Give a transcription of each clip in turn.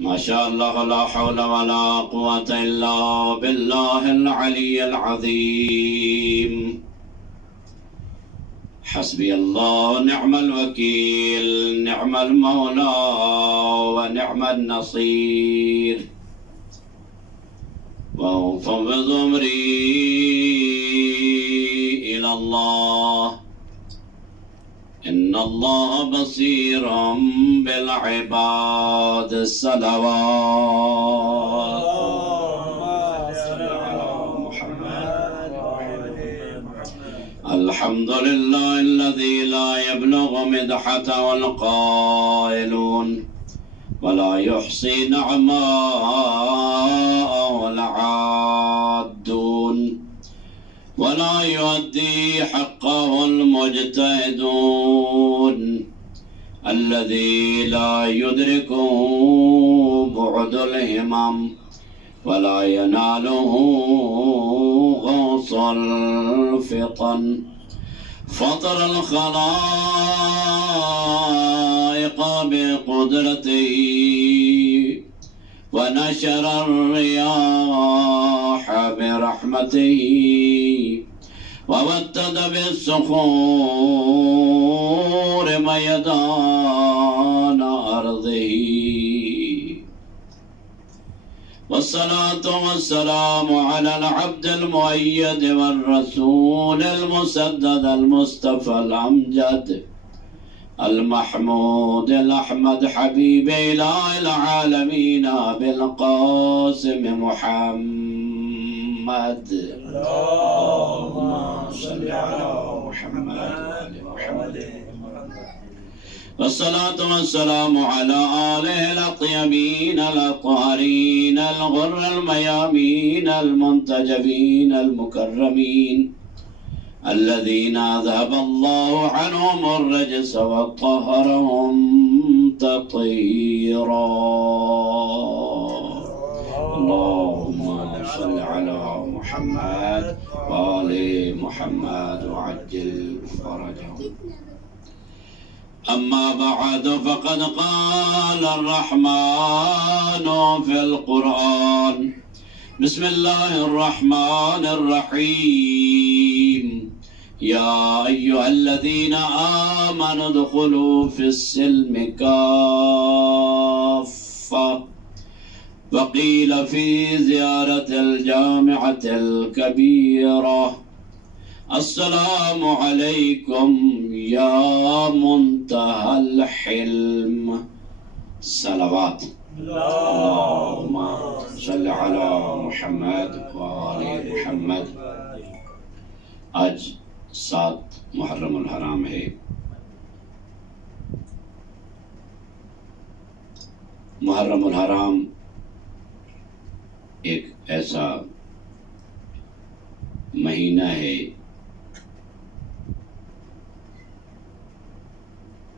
ما شاء الله لا حول ولا قوة إلا بالله العلي العظيم. حسبي الله ونعم الوكيل، نعم المولى ونعم النصير. وأفوض أمري إلى الله، إن الله بصير بالعباد. الصلوات الحمد لله الذي لا يبلغ مدحته القائلون ولا يحصي نعماءه العادون ولا يؤدي حقه المجتهدون، الذي لا يدركه بعد الهمم ولا يناله غوص الفطن. فطر الخلائق بقدرته ونشر الرياح برحمته وودد بالصخور ميدان أرضه. والصلاة والسلام على العبد المؤيد والرسول المسدد المصطفى الأمجد المحمود الأحمد حبيب إله العالمين بالقاسم محمد. اللهم صل على محمد وآل محمد. والصلاة والسلام على آله الأطيبين الأطهرين الغر الميامين المنتجبين المكرمين، الذين أذهب الله عنهم الرجس وطهرهم تطهيرا. اللهم صل على محمد وآل محمد وعجل فرجهم. أما بعد، فقد قال الرحمن في القرآن: بسم الله الرحمن الرحيم، يا أيها الذين آمنوا ادخلوا في السلم كافة. وقيل في زيارة الجامعة الكبيرة: السلام عليكم يا منتهى الحلم. صلوات. اللهم صل على محمد وآل محمد. آج 7 محرم الحرام ہے۔ محرم الحرام ایک ایسا مہینہ ہے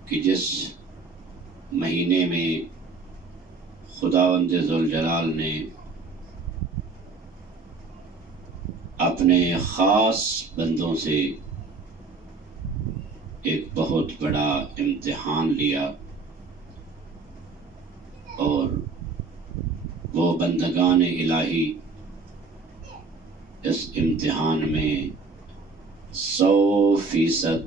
کہ جس مہینے میں خداوند ذوالجلال نے اپنے خاص بندوں سے ایک بہت بڑا امتحان لیا، اور وہ بندگان الہی اس امتحان میں 100%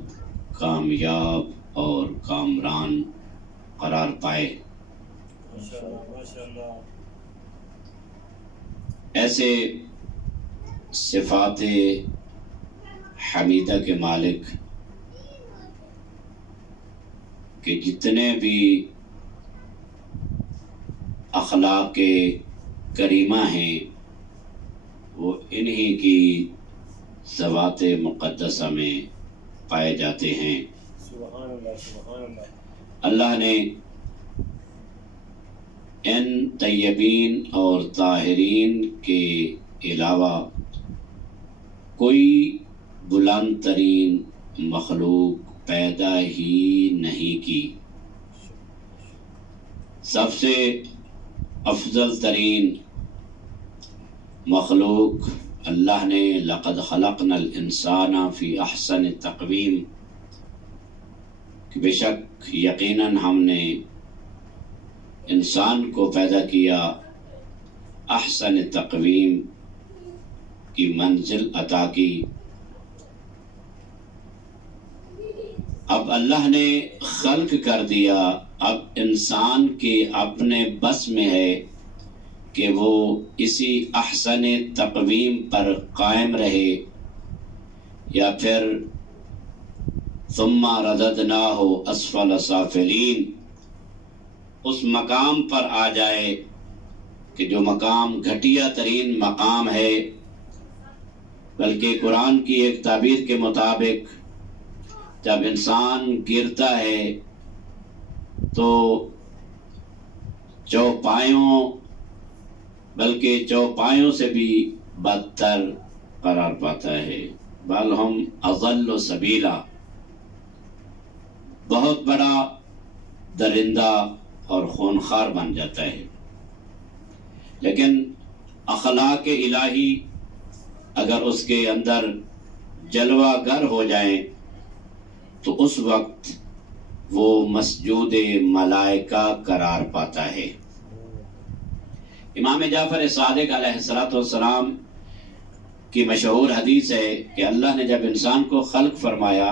کامیاب اور کامران قرار پائے۔ ایسے صفات حمیدہ کے مالک کہ جتنے بھی اخلاق کریمہ ہیں وہ انہی کی ذوات مقدسہ میں پائے جاتے ہیں۔ اللہ نے ان طیبین اور طاہرین کے علاوہ کوئی بلند ترین مخلوق پیدا ہی نہیں کی۔ سب سے افضل ترین مخلوق اللہ نے لقد خلقنا الانسان فی احسن تقویم، کہ بے شک یقیناً ہم نے انسان کو پیدا کیا، احسن تقویم کی منزل عطا کی۔ اب اللہ نے خلق کر دیا، اب انسان کے اپنے بس میں ہے کہ وہ اسی احسن تقویم پر قائم رہے یا پھر ثم رددناہ اسفل سافلین، اس مقام پر آ جائے کہ جو مقام گھٹیا ترین مقام ہے، بلکہ قرآن کی ایک تعبیر کے مطابق جب انسان گرتا ہے تو چوپایوں بلکہ چوپایوں سے بھی بدتر قرار پاتا ہے، بل ہم اضل سبیلا، بہت بڑا درندہ اور خونخوار بن جاتا ہے۔ لیکن اخلاق الہی اگر اس کے اندر جلوہ گر ہو جائیں تو اس وقت وہ مسجود ملائکہ قرار پاتا ہے۔ امام جعفر صادق علیہ السلام کی مشہور حدیث ہے کہ اللہ نے جب انسان کو خلق فرمایا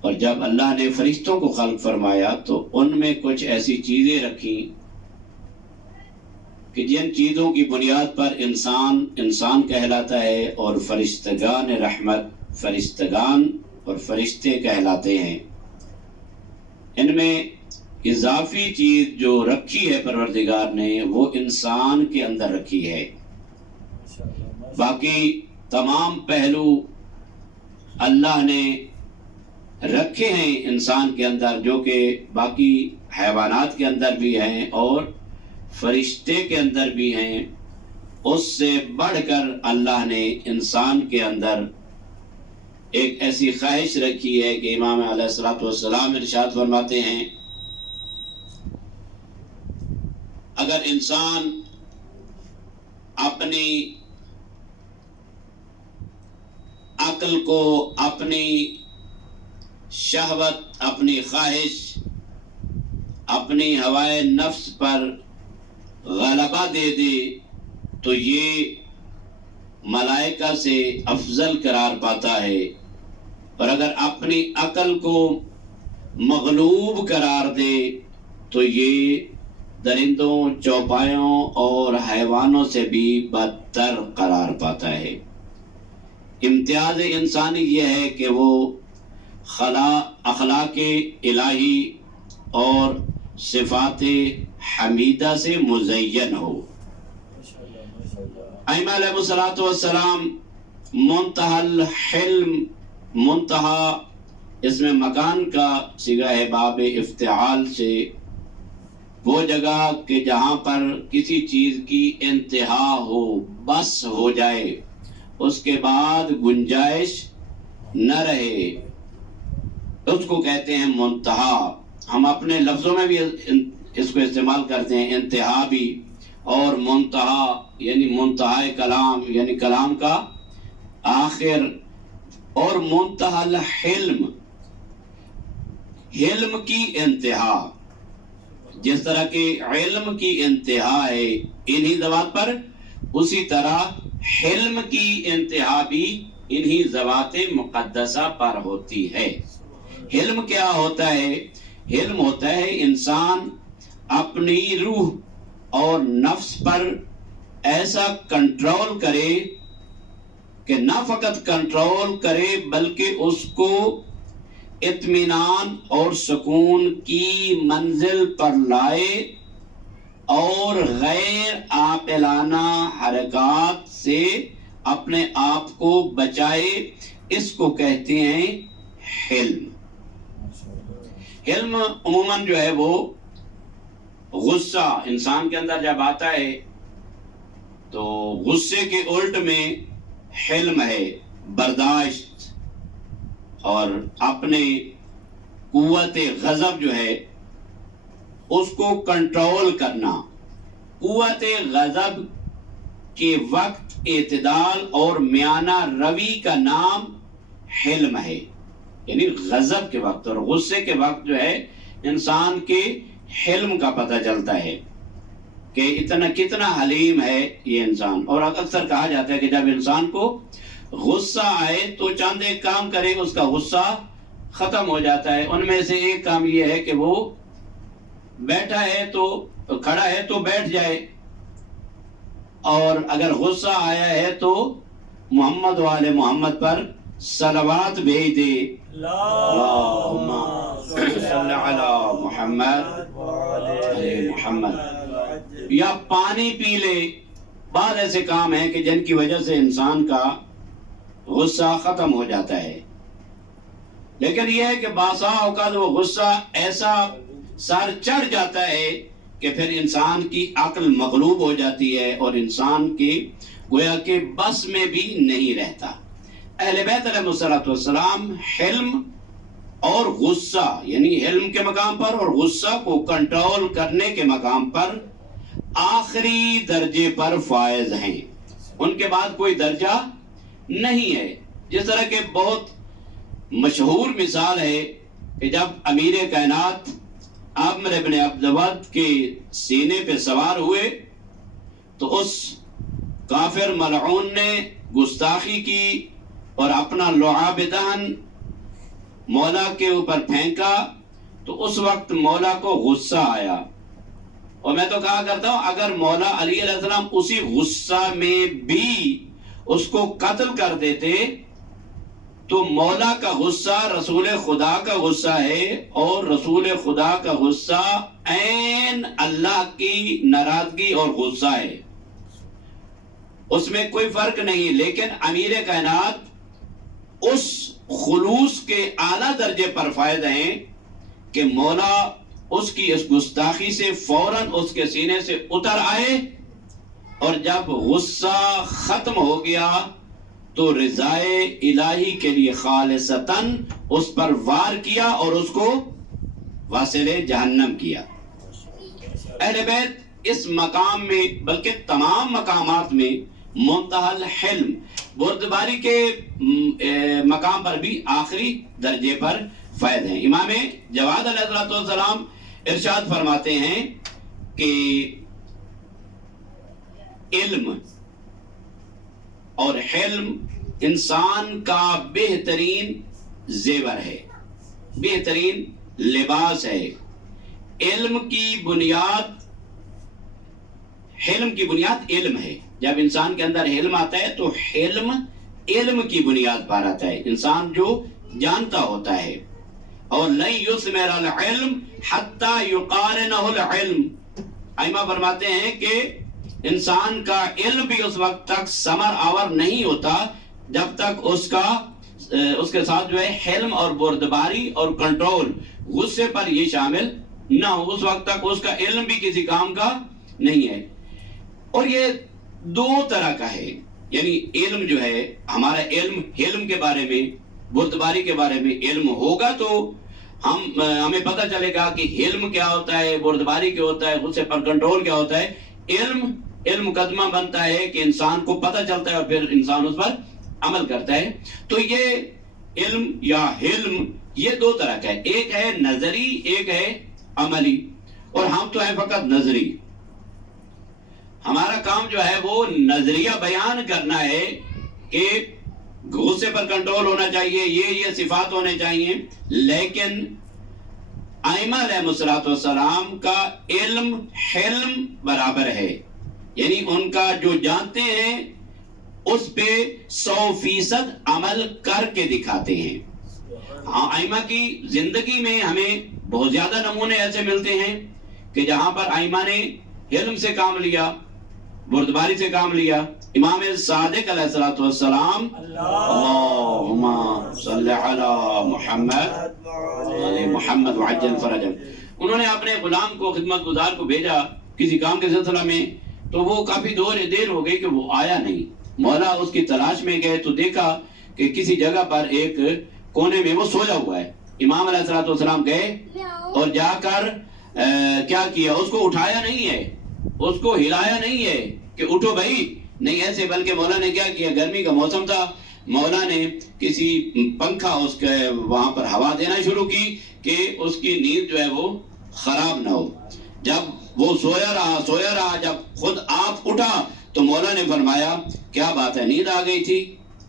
اور جب اللہ نے فرشتوں کو خلق فرمایا تو ان میں کچھ ایسی چیزیں رکھی کہ جن چیزوں کی بنیاد پر انسان کہلاتا ہے اور فرشتگان رحمت فرشتگان اور فرشتے کہلاتے ہیں۔ ان میں اضافی چیز جو رکھی ہے پروردگار نے وہ انسان کے اندر رکھی ہے، باقی تمام پہلو اللہ نے رکھے ہیں انسان کے اندر، جو کہ باقی حیوانات کے اندر بھی ہیں اور فرشتے کے اندر بھی ہیں۔ اس سے بڑھ کر اللہ نے انسان کے اندر ایک ایسی خواہش رکھی ہے کہ امام علیہ السلام ارشاد فرماتے ہیں اگر انسان اپنی عقل کو، اپنی شہوت، اپنی خواہش، اپنی ہوائے نفس پر غلبہ دے دے تو یہ ملائکہ سے افضل قرار پاتا ہے، اور اگر اپنی عقل کو مغلوب قرار دے تو یہ درندوں، چوپایوں اور حیوانوں سے بھی بدتر قرار پاتا ہے۔ امتیاز انسانی یہ ہے کہ وہ اخلاق الہی اور صفات حمیدہ سے مزین ہو۔ ائمہ علیہ السلام منتہا الحلم، منتہا اس میں مکان کا صیغہ ہے باب افتعال سے، وہ جگہ کہ جہاں پر کسی چیز کی انتہا ہو، بس ہو جائے، اس کے بعد گنجائش نہ رہے، اس کو کہتے ہیں منتہا۔ ہم اپنے لفظوں میں بھی اس کو استعمال کرتے ہیں، انتہا بھی اور منتہا، یعنی منتہا کلام یعنی کلام کا آخر، اور منتہا الحلم، حلم کی انتہا، جس طرح کہ علم کی انتہا ہے انہی ذوات پر، اسی طرح حلم کی انتہا بھی انہی ذوات مقدسہ پر ہوتی ہے۔ حلم کیا ہوتا ہے؟ حلم ہوتا ہے انسان اپنی روح اور نفس پر ایسا کنٹرول کرے کہ نہ فقط کنٹرول کرے بلکہ اس کو اطمینان اور سکون کی منزل پر لائے اور غیر عاقلانہ حرکات سے اپنے آپ کو بچائے، اس کو کہتے ہیں حلم۔ حلم عموماً جو ہے وہ غصہ انسان کے اندر جب آتا ہے تو غصے کے الٹ میں حلم ہے، برداشت اور اپنے قوت غضب جو ہے اس کو کنٹرول کرنا۔ قوت غضب کے وقت اعتدال اور میانہ روی کا نام حلم ہے، یعنی غضب کے وقت اور غصے کے وقت جو ہے انسان کے حلم کا پتہ چلتا ہے کہ کتنا حلیم ہے یہ انسان. اور اکثر کہا جاتا ہے کہ جب انسان کو غصہ آئے تو چاند ایک کام کرے اس کا غصہ ختم ہو جاتا ہے. ان میں سے ایک کام یہ ہے کہ وہ بیٹھا ہے تو کھڑا ہے تو بیٹھ جائے, اور اگر غصہ آیا ہے تو محمد والے محمد پر صلوات بھیج دے. اللہم صل علی محمد علی محمد. یا پانی پی لے. بعض ایسے کام ہیں کہ جن کی وجہ سے انسان کا غصہ ختم ہو جاتا ہے. لیکن یہ ہے کہ بعض اوقات وہ غصہ ایسا سر چڑھ جاتا ہے کہ پھر انسان کی عقل مغلوب ہو جاتی ہے اور انسان کی گویا کہ بس میں بھی نہیں رہتا. اہل بیت علیہ السلام حلم اور غصہ, یعنی حلم کے مقام پر اور غصہ کو کنٹرول کرنے کے مقام پر آخری درجے پر فائز ہیں. ان کے بعد کوئی درجہ نہیں ہے. جس طرح کہ بہت مشہور مثال ہے کہ جب امیر کائنات عامر ابن عبدود کے سینے پہ سوار ہوئے تو اس کافر ملعون نے گستاخی کی اور اپنا لعاب دہن مولا کے اوپر پھینکا, تو اس وقت مولا کو غصہ آیا. اور میں تو کہا کرتا ہوں اگر مولا علی علیہ السلام اسی غصہ میں بھی اس کو قتل کر دیتے تو مولا کا غصہ رسول خدا کا غصہ ہے, اور رسول خدا کا غصہ عین اللہ کی ناراضگی اور غصہ ہے, اس میں کوئی فرق نہیں. لیکن امیر کائنات اس خلوص کے اعلیٰ درجے پر فائز ہیں کہ مولا اس کی اس گستاخی سے فوراً اس کے سینے سے اتر آئے, اور جب غصہ ختم ہو گیا تو رضائے الہی کے لیے خالصتاً اس پر وار کیا اور اس کو واصل جہنم کیا. اہل بیت اس مقام میں بلکہ تمام مقامات میں منتہی الحلم, بردباری کے مقام پر بھی آخری درجے پر فائز ہیں. امام جواد علیہ السلام ارشاد فرماتے ہیں کہ علم اور حلم انسان کا بہترین زیور ہے, بہترین لباس ہے. علم کی بنیاد علم ہے. جب انسان کے اندر علم آتا ہے تو علم کی بنیاد پر آتا ہے, انسان جو جانتا ہوتا ہے. اور لن یثمر العلم حتی یقارنہ العلم, ائمہ فرماتے ہیں کہ انسان کا علم بھی اس وقت تک ثمر آور نہیں ہوتا جب تک اس کے ساتھ جو ہے حلم اور بردباری اور کنٹرول غصے پر یہ شامل نہ ہو, اس وقت تک اس کا علم بھی کسی کام کا نہیں ہے. اور یہ دو طرح کا ہے, یعنی علم جو ہے ہمارا علم کے بارے میں, بردباری کے بارے میں علم ہوگا تو ہمیں پتہ چلے گا کہ علم کیا ہوتا ہے, بردباری کیا ہوتا ہے, غصے پر کنٹرول کیا ہوتا ہے. علم مقدمہ بنتا ہے کہ انسان کو پتہ چلتا ہے اور پھر انسان اس پر عمل کرتا ہے. تو یہ علم یا حلم یہ دو طرح کا ہے, ایک ہے نظری, ایک ہے عملی. اور ہم تو ہیں فقط نظری. ہمارا کام جو ہے وہ نظریہ بیان کرنا ہے کہ غصے پر کنٹرول ہونا چاہیے, یہ صفات ہونے چاہیے. لیکن ائمہ علیہ السلام کا علم حلم برابر ہے, یعنی ان کا جو جانتے ہیں اس پہ 100% عمل کر کے دکھاتے ہیں. ائمہ کی زندگی میں ہمیں بہت زیادہ نمونے ایسے ملتے ہیں کہ جہاں پر ائمہ نے علم سے کام لیا, بردباری سے کام لیا. امام صادق علیہ السلام اللہم صلی علی محمد علی محمد وعجل فرجہ, انہوں نے اپنے غلام کو, خدمت گزار کو بھیجا کسی کام کے سلسلہ میں, تو وہ کافی دیر ہو گئی کہ وہ آیا نہیں. مولا اس کی تلاش میں گئے تو دیکھا کہ کسی جگہ پر ایک کونے میں وہ سویا ہوا ہے. امام علیہ السلام گئے اور جا کر کیا کیا, اس کو اٹھایا نہیں ہے, اس کو ہلایا نہیں ہے کہ اٹھو بھائی, نہیں ایسے, بلکہ مولا نے کیا کیا, گرمی کا موسم تھا, مولا نے کسی پنکھا اس کے وہاں پر ہوا دینا شروع کی کہ اس کی نیند جو ہے وہ خراب نہ ہو. جب وہ سویا رہا جب خود آپ اٹھا تو مولا نے فرمایا کیا بات ہے, نیند آ گئی تھی؟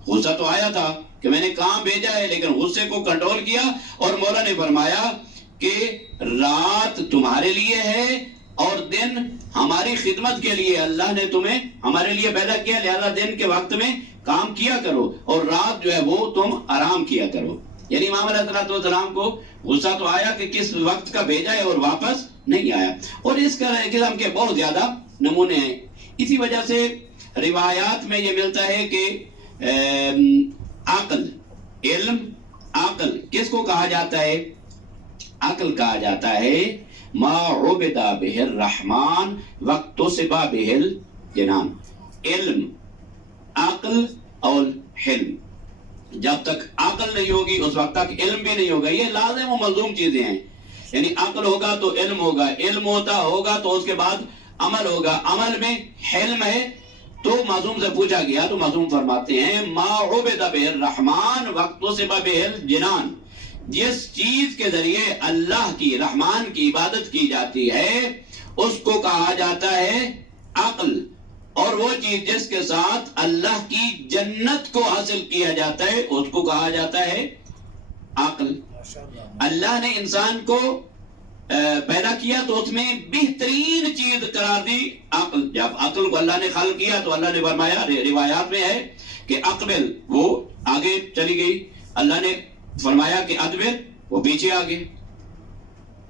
غصہ تو آیا تھا کہ میں نے کام بھیجا ہے, لیکن غصے کو کنٹرول کیا. اور مولا نے فرمایا کہ رات تمہارے لیے ہے اور دن ہماری خدمت کے لیے. اللہ نے تمہیں ہمارے لیے پیدا کیا, لہذا دن کے وقت میں کام کیا کرو اور رات جو ہے وہ تم آرام کیا کرو. یعنی امام علیہ السلام کو غصہ تو آیا کہ کس وقت کا بھیجا ہے اور واپس نہیں آیا. اور اس قسم کے بہت زیادہ نمونے ہیں. اسی وجہ سے روایات میں یہ ملتا ہے کہ عقل, علم, عقل کس کو کہا جاتا ہے؟ عقل کہا جاتا ہے ما عبد بہ الرحمن واکتسب بہ الجنان. علم, عقل اور حلم. جب تک عقل نہیں ہوگی اس وقت تک علم بھی نہیں ہوگا. یہ لازم و ملزوم چیزیں ہیں. یعنی عقل ہوگا تو علم ہوگا, علم ہوگا تو اس کے بعد عمل ہوگا, عمل میں حلم ہے. تو معصوم سے پوچھا گیا تو معصوم فرماتے ہیں ما عبد بہ الرحمن واکتسب بہ الجنان. جس چیز کے ذریعے اللہ کی, رحمان کی عبادت کی جاتی ہے اس کو کہا جاتا ہے عقل. اور وہ چیز جس کے ساتھ اللہ کی جنت کو حاصل کیا جاتا ہے اس کو کہا جاتا ہے عقل. اللہ نے انسان کو پیدا کیا تو اس میں بہترین چیز قرار دی عقل. جب عقل کو اللہ نے خلق کیا تو اللہ نے فرمایا, روایات میں ہے کہ اقبل, وہ آگے چلی گئی. اللہ نے فرمایا کہ ادبر, وہ پیچھے آگے.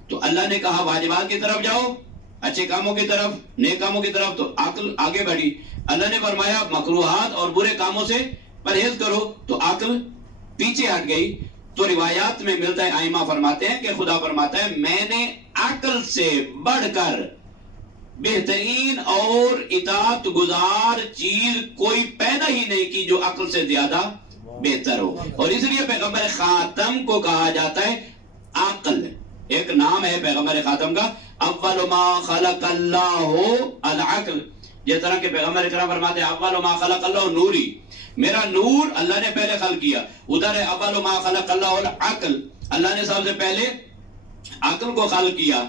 تو اللہ نے کہا واجبات کی طرف جاؤ, اچھے کاموں کی طرف, نیک کاموں کی طرف, تو عقل آگے بڑھی. اللہ نے فرمایا مکروہات اور برے کاموں سے پرہیز کرو, تو عقل پیچھے ہٹ گئی. تو روایات میں ملتا ہے, ائمہ فرماتے ہیں کہ خدا فرماتا ہے میں نے عقل سے بڑھ کر بہترین اور اطاعت گزار چیز کوئی پیدا ہی نہیں کی جو عقل سے زیادہ بہتر ہو. اور اس لیے پیغمبر خاتم کو کہا جاتا ہے عقل. ایک نام ہے پیغمبر خاتم کا, اول ما خلق اللہ العقل. جس طرح کے پیغمبر اکرام فرماتے ہیں اول ما خلق اللہ نوری, میرا نور اللہ نے پہلے خلق کیا. ادھر ہے اول ما خلق اللہ العقل, اللہ نے سب سے پہلے عقل کو خلق کیا.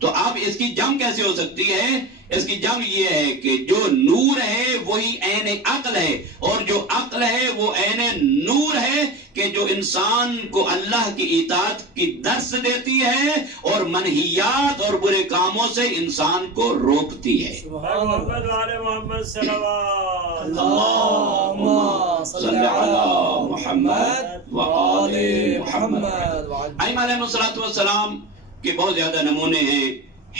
تو اب اس کی جم کیسے ہو سکتی ہے؟ اس کی جم یہ ہے کہ جو نور ہے وہی عین عقل ہے, اور جو عقل ہے وہ عین نور ہے کہ جو انسان کو اللہ کی اطاعت کی درس دیتی ہے اور منہیات اور برے کاموں سے انسان کو روکتی ہے. محمد صلوات اللہم صلی علی محمد وآل محمد. ائمہ علیہ السلام کے بہت زیادہ نمونے ہیں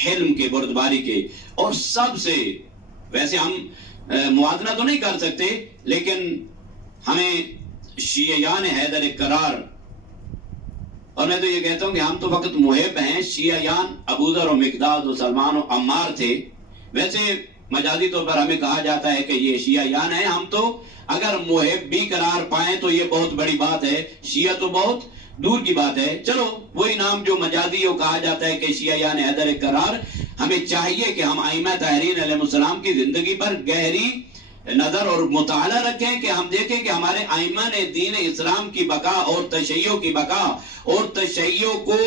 حلم کے, بردباری کے. اور سب سے, ویسے ہم موازنہ تو نہیں کر سکتے, لیکن ہمیں شیعیان حیدر کرار, اور میں تو یہ کہتا ہوں کہ ہم تو فقط محب ہیں. شیعیان ابو ذر و مقداد و سلمان و عمار تھے. ویسے مجازی طور پر ہمیں کہا جاتا ہے کہ یہ شیعیان ہیں. ہم تو اگر محب بھی قرار پائیں تو یہ بہت بڑی بات ہے, شیعہ تو بہت دور کی بات ہے. چلو وہی نام جو مجازی ہو کہا جاتا ہے کہ شیعیان حیدر کرار. ہمیں چاہیے کہ ہم ائمہ طاہرین علیہ السلام کی زندگی پر گہری نظر اور مطالعہ رکھیں کہ ہم دیکھیں کہ ہمارے ائمہ نے دین اسلام کی بقا اور تشیع کی بقا اور تشیع کو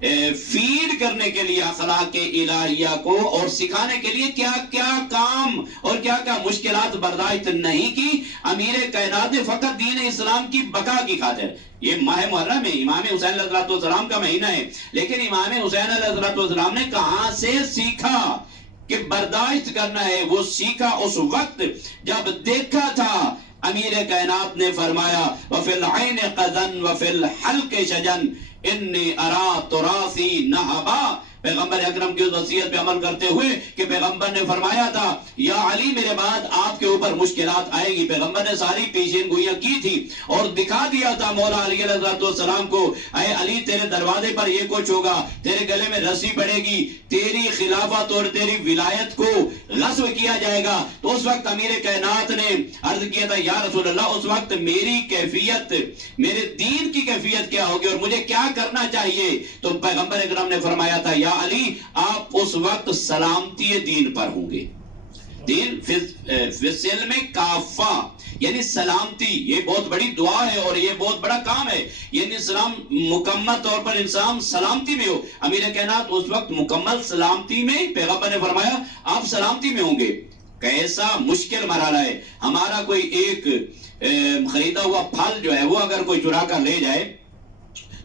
فیڈ کرنے کے لیے اخلاق الہیہ کو اور سکھانے کے لیے کیا کیا کام اور کیا کیا مشکلات برداشت نہیں کی. امیر کائنات نے فقط دین اسلام کی بقا کی خاطر, یہ ماہ محرم ہے, امام حسین علیہ السلام کا مہینہ ہے, لیکن امام حسین علیہ السلام نے کہاں سے سیکھا کہ برداشت کرنا ہے؟ وہ سیکھا اس وقت جب دیکھا تھا امیر کائنات نے فرمایا وَفِي الْعَيْنِ قَذًا وَفِي الْحَلْقِ شَجًا إِنِّي أَرَى تُرَاثِي نَهَبًا. پیغمبر اکرم کی اس وصیت پہ عمل کرتے ہوئے کہ پیغمبر نے فرمایا تھا یا علی میرے بعد آپ کے اوپر مشکلات آئے گی. پیغمبر نے ساری پیشین گوئیاں کی تھی اور دکھا دیا تھا مولا علی علیہ السلام کو, اے علی تیرے دروازے پر یہ کچھ ہوگا, تیرے گلے میں رسی پڑے گی, تیری خلافت اور تیری ولایت کو غصب کیا جائے گا. تو اس وقت امیر کائنات نے عرض کیا تھا یا رسول اللہ اس وقت میری کیفیت, میرے دین کی کیفیت کیا ہوگی اور مجھے کیا کرنا چاہیے؟ تو پیغمبر اکرم نے فرمایا تھا یا علی آپ اس وقت سلامتی دین پر ہوں گے. دین فی السلم کافہ، یعنی سلامتی، یہ بہت بڑی دعا ہے اور یہ بہت بڑا کام ہے، یعنی اسلام مکمل طور پر انسان سلامتی میں ہو۔ امیر کائنات اس وقت مکمل سلامتی میں، پیغمبر نے فرمایا آپ سلامتی میں ہوں گے۔ کیسا مشکل مرحلہ ہے، ہمارا کوئی ایک خریدا ہوا پھل جو ہے وہ اگر کوئی چرا کر لے جائے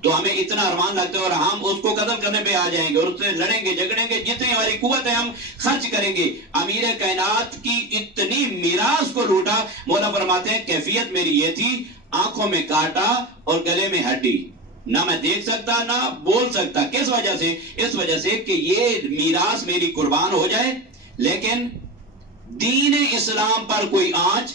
تو ہمیں اتنا ارمان لگتا ہے اور ہم اس کو قتل کرنے پہ آ جائیں گے اور اس سے لڑیں گے جھگڑیں گے، جتنی ہماری قوت ہے ہم خرچ کریں گے۔ امیر کائنات کی اتنی میراث کو لوٹا، مولا فرماتے ہیں کیفیت میری یہ تھی، آنکھوں میں کانٹا اور گلے میں ہڈی، نہ میں دیکھ سکتا نہ بول سکتا۔ کس وجہ سے؟ اس وجہ سے کہ یہ میراث میری قربان ہو جائے لیکن دین اسلام پر کوئی آنچ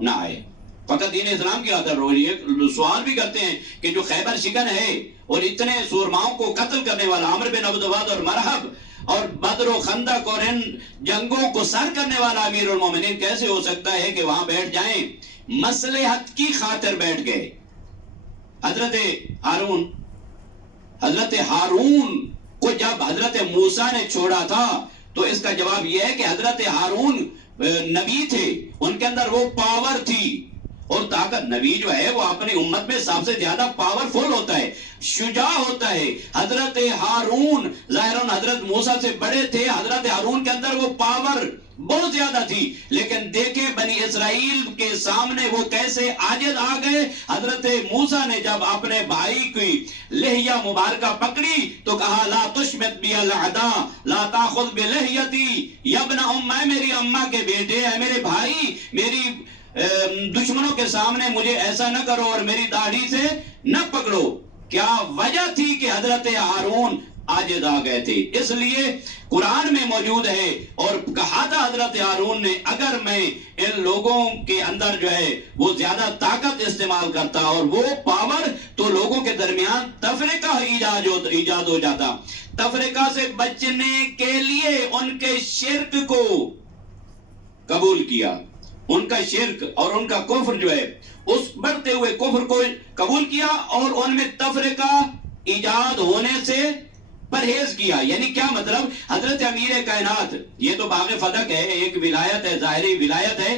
نہ آئے۔ فقط دین اسلام کی خاطر روزی ہے۔ سوال بھی کرتے ہیں کہ جو خیبر شکن ہے اور اتنے سورماؤں کو قتل کرنے والا عمرو بن عبد الواد اور مرحب اور بدر و خندق اور ان جنگوں کو سر کرنے والا امیر المومنین کیسے ہو سکتا ہے کہ وہاں بیٹھ جائیں؟ مصلحت کی خاطر بیٹھ گئے۔ حضرت ہارون کو جب حضرت موسیٰ نے چھوڑا تھا تو اس کا جواب یہ ہے کہ حضرت ہارون نبی تھے، ان کے اندر وہ پاور تھی اور طاقت۔ نبی جو ہے وہ اپنی امت میں سب سے زیادہ پاورفل ہوتا ہے، شجاع ہوتا ہے۔ حضرت ہارون ظاہراً حضرت موسیٰ سے بڑے تھے، حضرت ہارون کے اندر وہ پاور بہت زیادہ تھی، لیکن دیکھیں بنی اسرائیل کے سامنے وہ کیسے عاجز آ گئے۔ حضرت موسیٰ نے جب اپنے بھائی کی لحیہ مبارکہ پکڑی تو کہا لا تشمت بی الاعداء لا تاخذ بلحیتی یا ابن ام، اے میری اماں کے بیٹے، اے میرے بھائی، میری دشمنوں کے سامنے مجھے ایسا نہ کرو اور میری داڑھی سے نہ پکڑو۔ کیا وجہ تھی کہ حضرت ہارون عاجز آ گئے تھے؟ اس لیے قرآن میں موجود ہے اور کہا تھا حضرت ہارون نے اگر میں ان لوگوں کے اندر جو ہے وہ زیادہ طاقت استعمال کرتا اور وہ پاور تو لوگوں کے درمیان تفرقہ ایجاد ہو جاتا۔ تفرقہ سے بچنے کے لیے ان کے شرک کو قبول کیا، ان کا شرک اور ان کا کفر جو ہے اس بڑھتے ہوئے کفر کو قبول کیا اور ان میں تفرقہ ایجاد ہونے سے پرہیز کیا۔ یعنی کیا مطلب؟ حضرت امیر کائنات، یہ تو باغ فدق ہے، ایک ولایت ہے، ظاہری ولایت ہے،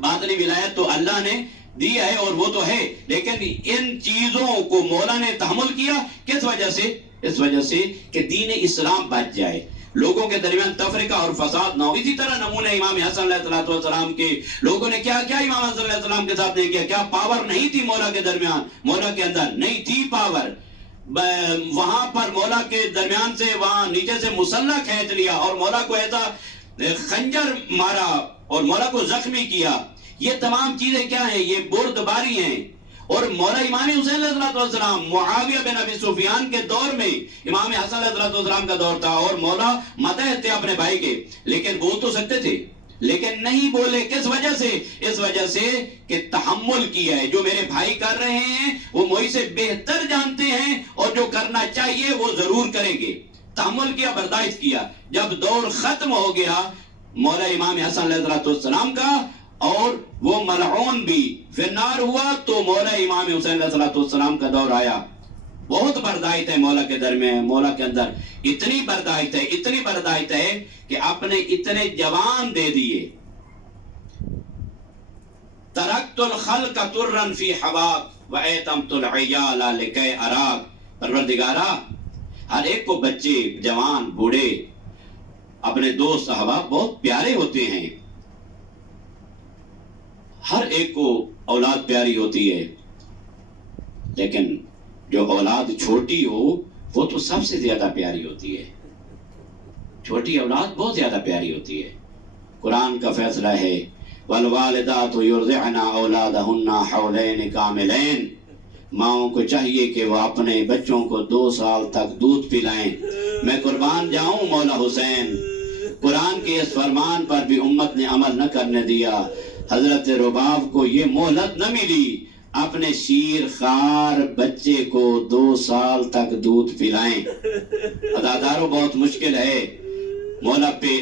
باطنی ولایت تو اللہ نے دی ہے اور وہ تو ہے، لیکن ان چیزوں کو مولا نے تحمل کیا۔ کس وجہ سے؟ اس وجہ سے کہ دین اسلام بچ جائے، لوگوں کے درمیان تفرقہ اور فساد نہ ہو۔ اسی طرح نمونہ امام حسن علیہ السلام کے لوگوں نے کیا امام حسن علیہ السلام کے ساتھ نہیں کیا؟ کیا پاور نہیں تھی مولا کے درمیان؟ مولا کے اندر نہیں تھی پاور، وہاں پر مولا کے درمیان سے وہاں نیچے سے مسلح کھینچ لیا اور مولا کو ایسا خنجر مارا اور مولا کو زخمی کیا۔ یہ تمام چیزیں کیا ہیں؟ یہ بردباری ہیں۔ اور مولا امام حسین علیہ السلام معاویہ بن ابی سفیان کے دور میں امام حسن علیہ السلام کا دور تھا اور مولا مدح تھے اپنے بھائی کے، لیکن بول تو سکتے تھے لیکن نہیں بولے۔ کس وجہ سے؟ اس وجہ سے کہ تحمل کیا ہے، جو میرے بھائی کر رہے ہیں وہ مجھ سے بہتر جانتے ہیں اور جو کرنا چاہیے وہ ضرور کریں گے۔ تحمل کیا، برداشت کیا۔ جب دور ختم ہو گیا مولا امام حسن علیہ السلام کا اور وہ ملعون بھی فی النار ہوا تو مولا امام حسین علیہ السلام کا دور آیا۔ بہت برداشت ہے مولا کے درمیان، مولا کے اندر اتنی برداشت ہے کہ اپنے اتنے جوان دے دیے۔ ترکت الخلق ترا فی حواک وایتمت العیال لکی اراک۔ پروردگارا، ہر ایک کو بچے، جوان، بوڑھے، اپنے دوست احباب بہت پیارے ہوتے ہیں، ہر ایک کو اولاد پیاری ہوتی ہے، لیکن جو اولاد چھوٹی ہو وہ تو سب سے زیادہ پیاری ہوتی ہے۔ چھوٹی اولاد بہت زیادہ پیاری ہوتی ہے۔ قرآن کا فیصلہ ہے والوالدات یرضعن اولادہن حولین کاملین۔ ماؤں کو چاہیے کہ وہ اپنے بچوں کو 2 سال تک دودھ پلائیں۔ میں قربان جاؤں مولا حسین، قرآن کے اس فرمان پر بھی امت نے عمل نہ کرنے دیا۔ حضرت رباب کو یہ مہلت نہ ملی، اپنے شیر خار بچے کو 2 سال تک دودھ پلائیں۔ عزاداروں بہت مشکل ہے مولا پہ۔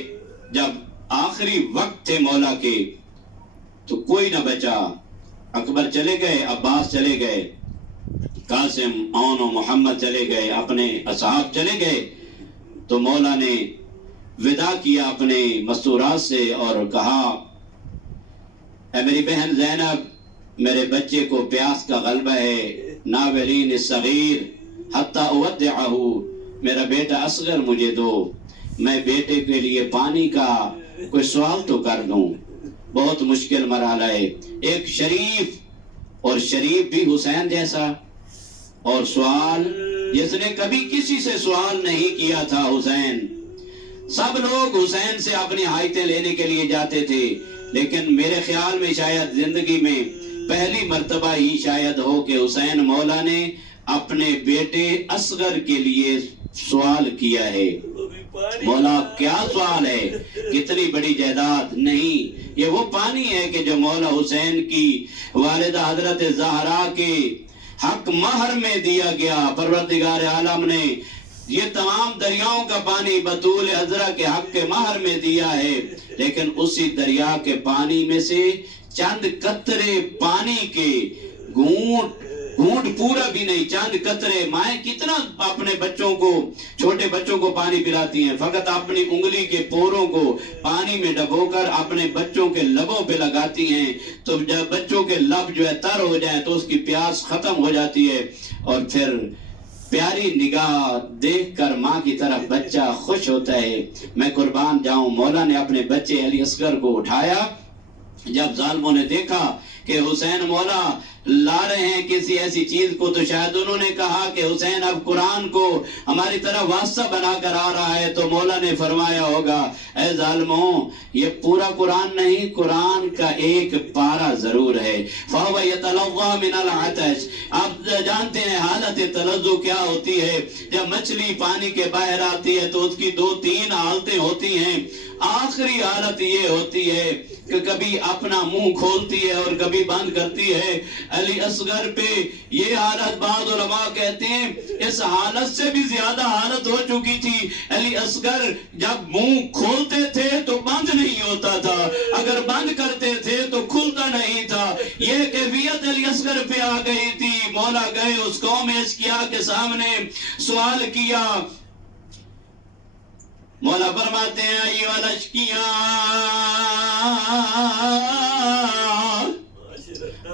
جب آخری وقت تھے مولا کے تو کوئی نہ بچا، اکبر چلے گئے، عباس چلے گئے، قاسم، اون و محمد چلے گئے، اپنے اصحاب چلے گئے، تو مولا نے وداع کیا اپنے مستورات سے اور کہا اے میری بہن زینب میرے بچے کو پیاس کا غلبہ ہے، ناولین الصغیر حتی اودعہ، میرا بیٹا اصغر مجھے دو، میں بیٹے کے لیے پانی کا کوئی سوال تو کر دوں۔ بہت مشکل مرحلہ ہے، ایک شریف، اور شریف بھی حسین جیسا، اور سوال جس نے کبھی کسی سے سوال نہیں کیا تھا حسین۔ سب لوگ حسین سے اپنی حاجتیں لینے کے لیے جاتے تھے، لیکن میرے خیال میں شاید زندگی میں پہلی مرتبہ ہی شاید ہو کہ حسین مولا نے اپنے بیٹے اصغر کے لیے سوال کیا ہے۔ مولا کیا سوال ہے؟ کتنی بڑی جائیداد؟ نہیں، یہ وہ پانی ہے کہ جو مولا حسین کی والدہ حضرت زہرا کے حق مہر میں دیا گیا۔ پروردگار عالم نے یہ تمام دریاؤں کا پانی بطول عذرا کے حق کے مہر میں دیا ہے، لیکن اسی دریا کے پانی میں سے چند قطرے پانی کے گھونٹ پورا بھی نہیں، چند قطرے۔ مائیں کتنا اپنے بچوں کو، چھوٹے بچوں کو پانی پلاتی ہیں، فقط اپنی انگلی کے پوروں کو پانی میں ڈبو کر اپنے بچوں کے لبوں پہ لگاتی ہیں، تو جب بچوں کے لب جو ہے تر ہو جائیں تو اس کی پیاس ختم ہو جاتی ہے، اور پھر پیاری نگاہ دیکھ کر ماں کی طرف بچہ خوش ہوتا ہے۔ میں قربان جاؤں، مولا نے اپنے بچے علی اصغر کو اٹھایا۔ جب ظالموں نے دیکھا کہ حسین مولا لا رہے ہیں کسی ایسی چیز کو، تو شاید انہوں نے کہا کہ حسین اب قرآن کو ہماری طرح واسطہ بنا کر آ رہا ہے، تو مولا نے فرمایا ہوگا اے ظالموں، یہ پورا قرآن نہیں، قرآن کا ایک پارہ ضرور ہے۔ فَهُوَ يَتَلَوَّى مِنَ الْعَطَشِ، آپ جانتے ہیں حالت تلذذ کیا ہوتی ہے؟ جب مچھلی پانی کے باہر آتی ہے تو اس کی 2-3 حالتیں ہوتی ہیں۔ آخری حالت یہ ہوتی ہے کہ کبھی اپنا منہ کھولتی ہے اور کبھی بند کرتی ہے۔ علی اصغر پہ یہ حالت بعض علماء کہتے ہیں اس حالت سے بھی زیادہ حالت ہو چکی تھی۔ علی اصغر جب منہ کھولتے تھے تو بند نہیں ہوتا تھا، اگر بند کرتے تھے تو کھلتا نہیں تھا۔ یہ کیفیت علی اصغر پہ آ گئی تھی۔ مولا گئے اس قوم اشقیا کے سامنے، سوال کیا۔ مولا فرماتے ہیں ایھا الاشقیاء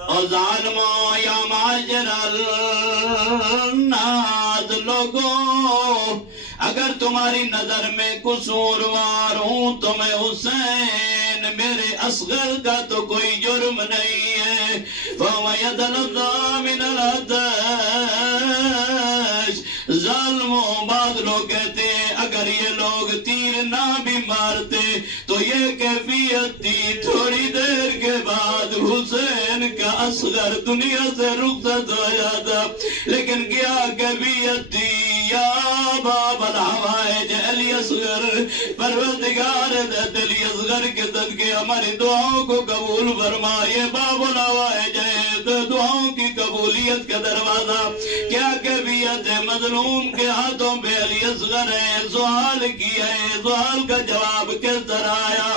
او ظالموں یا معاشر الناس، لوگوں اگر تمہاری نظر میں قصوروار ہوں تو میں حسین میرے اصغر کا تو کوئی جرم نہیں ہے۔ فَهُوَ يَتَلَظَّىٰ مِنَ الْعَطَشِ، ظالموں بعض لوگ کہتے ہیں اگر یہ لوگ تیر نہ بھی مارتے تو یہ کیفیت تھی، تھوڑی دیر کے بعد حسین کا اصغر دنیا سے رخصت ہو جاتا، لیکن کیا کیفیت تھی؟ یا باب الحوائج علی اصغر، پروردگار علی اصغر کے صدقے ہماری دعاؤں کو قبول فرما۔ یہ باب الحوائج ہے، دعاؤں کی قبولیت کا دروازہ۔ کیا کیفیت ہے؟ مظلوم کے ہاتھوں پہ علی اصغر ہے، سوال کیا ہے، سوال کا جواب کس طرح آیا؟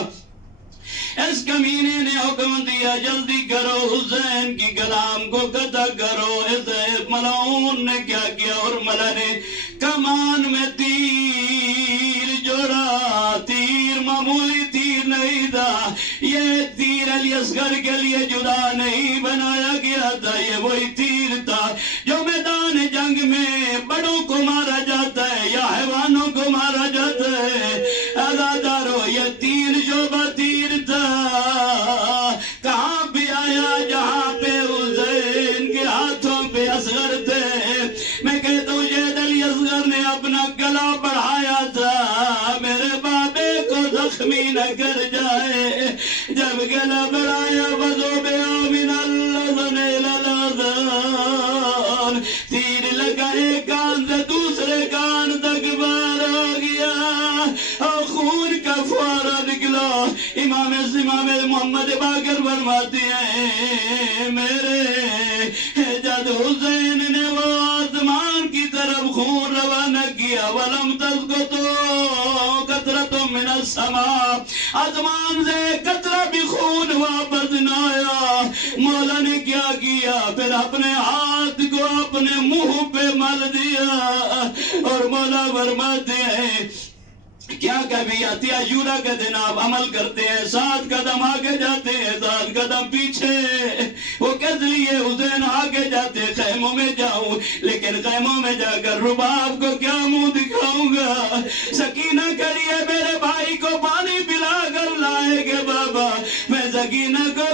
اس کمینے نے حکم دیا جلدی کرو، حسین کی کلام کو قطع کرو۔ اس ملعون نے کیا کیا؟ اور ملا نے کمان میں تیر جوڑا، تیر معمولی تیر نہیں تھا، یہ تیر علی اصغر کے لیے جدا نہیں بنایا گیا تھا، یہ وہی تیر تھا جو میدان جنگ میں بڑوں کو مارا جاتا ہے یا حیوانوں کو مارا جاتا ہے۔ عزادارو، یہ تیر شعبہ تیر تھا، کہاں بھی آیا جہاں پہ حسین کے ہاتھوں پہ اصغر تھے۔ میں کہتا ہوں یہ علی اصغر نے اپنا گلا بڑھایا تھا میرے بابے کو زخمی نہ کر جائے، جب گلا بڑھایا وَذُبِحَ مِنَ اللَّذَنِ إِلَى الْأَذَانِ، تیر لگا ایک کان سے دوسرے کان تک بار ہو گیا اور خون کا فوارہ نکلا۔ امام محمد باقر فرماتے ہیں میرے جد حسین نے وہ آسمان کی طرف خون روانہ کیا، وَلَمْ تَسْقُطْ قَطْرَةٌ مِّنَ السَّمَاءِ، آسمان سے قطرہ بھی خون واپس نہ آیا۔ مولا نے کیا کیا؟ پھر اپنے ہاتھ کو اپنے منہ پہ مل دیا، اور مولا فرماتے ہیں کیا کیفیت عاشورہ کے دن آپ عمل کرتے ہیں؟ 7 قدم آگے جاتے ہیں، 7 قدم پیچھے۔ وہ کس لیے حسین آگے جاتے خیموں میں جاؤں، لیکن خیموں میں جا کر رباب کو کیا منہ دکھاؤں گا؟ سکینہ کریے میرے بھائی کو پانی پلا کر لائے گے بابا، میں سکینہ کو